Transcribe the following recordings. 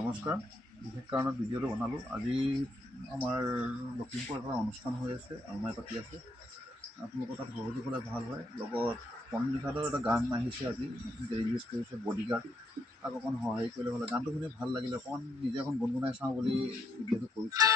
নমস্কাৰ। বিশেষ কাৰণত ভিডিঅ'টো বনালোঁ। আজি আমাৰ লখিমপুৰত এটা অনুষ্ঠান হৈ আছে, আলমাই পাতি আছে। আপোনালোকৰ তাত সহযোগ হ'লে ভাল হয়। লগত পৰম নিষাদৰ এটা গান আহিছে, আজি নতুনকৈ ৰিলিজ কৰিছে বডিগাৰ্ড। তাক অকণ সহায় কৰিলে ভাল। গানটো শুনি ভাল লাগিলে, অকণমান নিজে অকণ গুণগুণাই চাওঁ বুলি ভিডিঅ'টো কৰিছোঁ।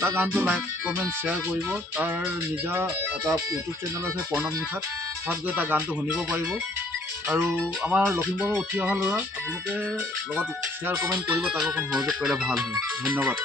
তাৰ গানটো লাইক কমেণ্ট শ্বেয়াৰ কৰিব। তাৰ নিজা এটা ইউটিউব চেনেল আছে প্ৰণৱ নিষাদ, তাত গৈ তাৰ গানটো শুনিব পাৰিব। আৰু আমাৰ লখিমপুৰৰ উঠি অহা ল'ৰা, আপোনালোকে লগত শ্বেয়াৰ কমেণ্ট কৰিব, তাক অকণ সহযোগ কৰিলে ভাল হয়। ধন্যবাদ।